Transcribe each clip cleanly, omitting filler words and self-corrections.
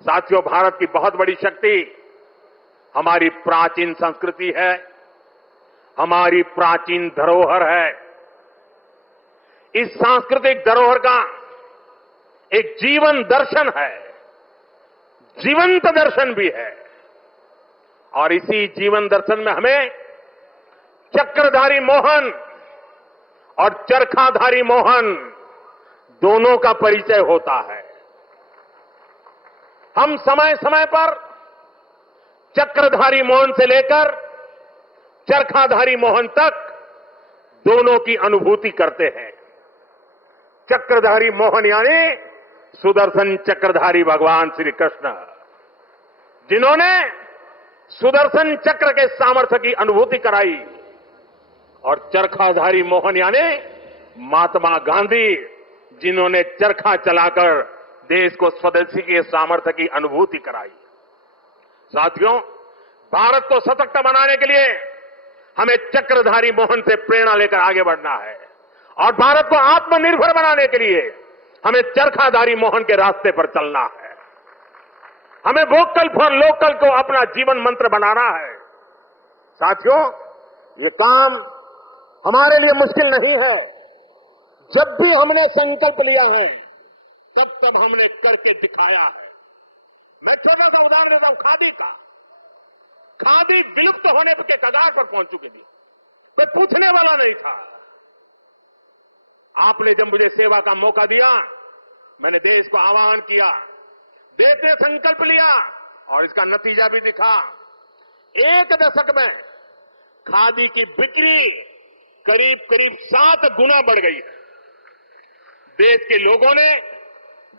साथियों, भारत की बहुत बड़ी शक्ति हमारी प्राचीन संस्कृति है, हमारी प्राचीन धरोहर है। इस सांस्कृतिक धरोहर का एक जीवन दर्शन है, जीवंत दर्शन भी है। और इसी जीवन दर्शन में हमें चक्रधारी मोहन और चरखाधारी मोहन दोनों का परिचय होता है। हम समय समय पर चक्रधारी मोहन से लेकर चरखाधारी मोहन तक दोनों की अनुभूति करते हैं। चक्रधारी मोहन यानी सुदर्शन चक्रधारी भगवान श्री कृष्ण, जिन्होंने सुदर्शन चक्र के सामर्थ्य की अनुभूति कराई, और चरखाधारी मोहन यानी महात्मा गांधी, जिन्होंने चरखा चलाकर देश को स्वदेशी के सामर्थ्य की अनुभूति कराई। साथियों, भारत को सशक्त बनाने के लिए हमें चक्रधारी मोहन से प्रेरणा लेकर आगे बढ़ना है, और भारत को आत्मनिर्भर बनाने के लिए हमें चरखाधारी मोहन के रास्ते पर चलना है। हमें वोकल फॉर लोकल को अपना जीवन मंत्र बनाना है। साथियों, ये काम हमारे लिए मुश्किल नहीं है। जब भी हमने संकल्प लिया है, तब तब हमने करके दिखाया है। मैं छोटा सा उदाहरण देता हूं खादी का। खादी विलुप्त होने के कगार पर पहुंच चुकी थी, कोई पूछने वाला नहीं था। आपने जब मुझे सेवा का मौका दिया, मैंने देश को आह्वान किया, देश ने संकल्प लिया, और इसका नतीजा भी दिखा। एक दशक में खादी की बिक्री करीब करीब 7 गुना बढ़ गई है। देश के लोगों ने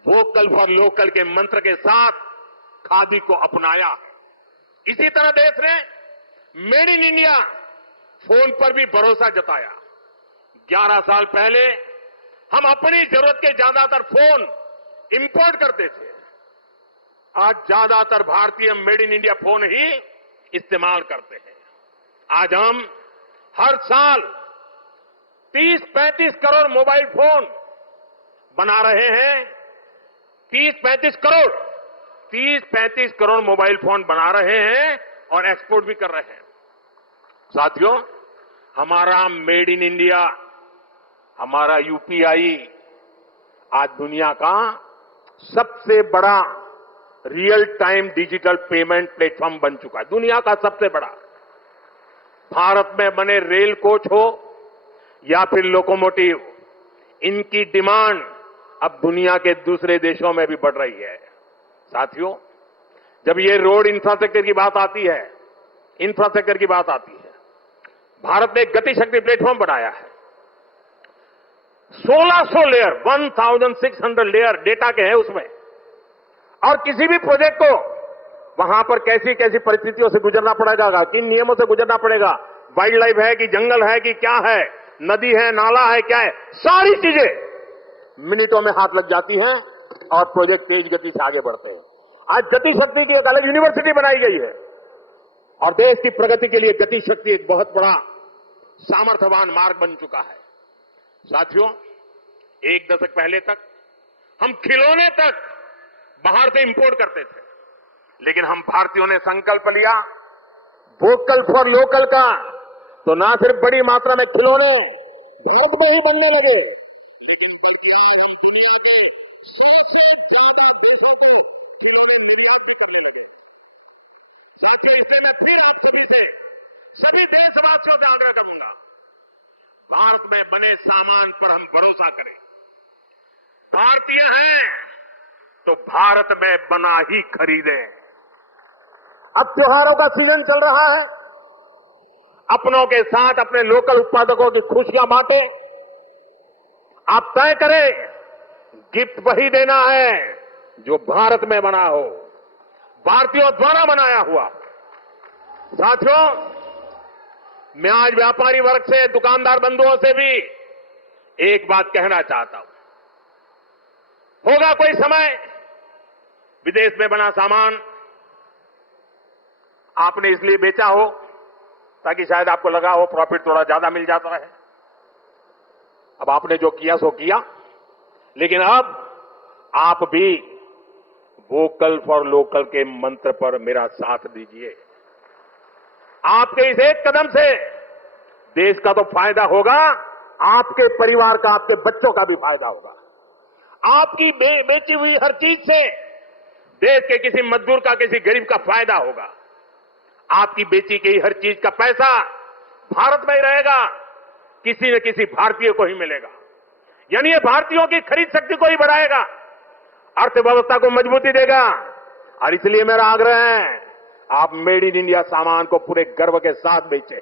वोकल फॉर लोकल के मंत्र के साथ खादी को अपनाया। इसी तरह देश ने मेड इन इंडिया फोन पर भी भरोसा जताया। 11 साल पहले हम अपनी जरूरत के ज्यादातर फोन इंपोर्ट करते थे। आज ज्यादातर भारतीय मेड इन इंडिया फोन ही इस्तेमाल करते हैं। आज हम हर साल 30-35 करोड़ मोबाइल फोन बना रहे हैं। 30-35 करोड़ मोबाइल फोन बना रहे हैं और एक्सपोर्ट भी कर रहे हैं। साथियों, हमारा मेड इन इंडिया, हमारा यूपीआई आज दुनिया का सबसे बड़ा real time digital payment platform बन चुका है, दुनिया का सबसे बड़ा। भारत में बने रेल कोच हो या फिर लोकोमोटिव, इनकी डिमांड अब दुनिया के दूसरे देशों में भी बढ़ रही है। साथियों, जब ये रोड इंफ्रास्ट्रक्चर की बात आती है, भारत ने एक गति शक्ति प्लेटफॉर्म बनाया है। 1600 लेयर, 1600 लेयर डेटा के हैं उसमें, और किसी भी प्रोजेक्ट को वहां पर कैसी कैसी परिस्थितियों से गुजरना पड़ेगा, किन नियमों से गुजरना पड़ेगा, वाइल्ड लाइफ है कि जंगल है कि क्या है, नदी है, नाला है, क्या है, सारी चीजें मिनटों में हाथ लग जाती हैं और प्रोजेक्ट तेज गति से आगे बढ़ते हैं। आज गति शक्ति की एक अलग यूनिवर्सिटी बनाई गई है, और देश की प्रगति के लिए गति शक्ति एक बहुत बड़ा सामर्थ्यवान मार्ग बन चुका है। साथियों, एक दशक पहले तक हम खिलौने तक बाहर से इंपोर्ट करते थे, लेकिन हम भारतीयों ने संकल्प लिया वोकल फॉर लोकल का, तो ना सिर्फ बड़ी मात्रा में खिलौने भारत में ही बनने लगे, लेकिन बल्कि आज हम दुनिया के 100 से ज्यादा देशों को खिलौने निर्यात भी करने लगे। साथियों, इसलिए मैं फिर आप सभी देशवासियों से आग्रह करूंगा, भारत में बने सामान पर हम भरोसा करें। भारतीय हैं तो भारत में बना ही खरीदें। अब त्योहारों का सीजन चल रहा है, अपनों के साथ अपने लोकल उत्पादकों की खुशियां बांटें। आप तय करें, गिफ्ट वही देना है जो भारत में बना हो, भारतीयों द्वारा बनाया हुआ। साथियों, मैं आज व्यापारी वर्ग से, दुकानदार बंधुओं से भी एक बात कहना चाहता हूं। होगा कोई समय विदेश में बना सामान आपने इसलिए बेचा हो ताकि शायद आपको लगा हो प्रॉफिट थोड़ा ज्यादा मिल जाता है। अब आपने जो किया सो किया, लेकिन अब आप भी वोकल फॉर लोकल के मंत्र पर मेरा साथ दीजिए। आपके इस एक कदम से देश का तो फायदा होगा, आपके परिवार का, आपके बच्चों का भी फायदा होगा। आपकी बेची हुई हर चीज से देश के किसी मजदूर का, किसी गरीब का फायदा होगा। आपकी बेची गई हर चीज का पैसा भारत में ही रहेगा, किसी न किसी भारतीय को ही मिलेगा। यानी ये भारतीयों की खरीद शक्ति को ही बढ़ाएगा, अर्थव्यवस्था को मजबूती देगा। और इसलिए मेरा आग्रह है, आप मेड इन इंडिया सामान को पूरे गर्व के साथ बेचें।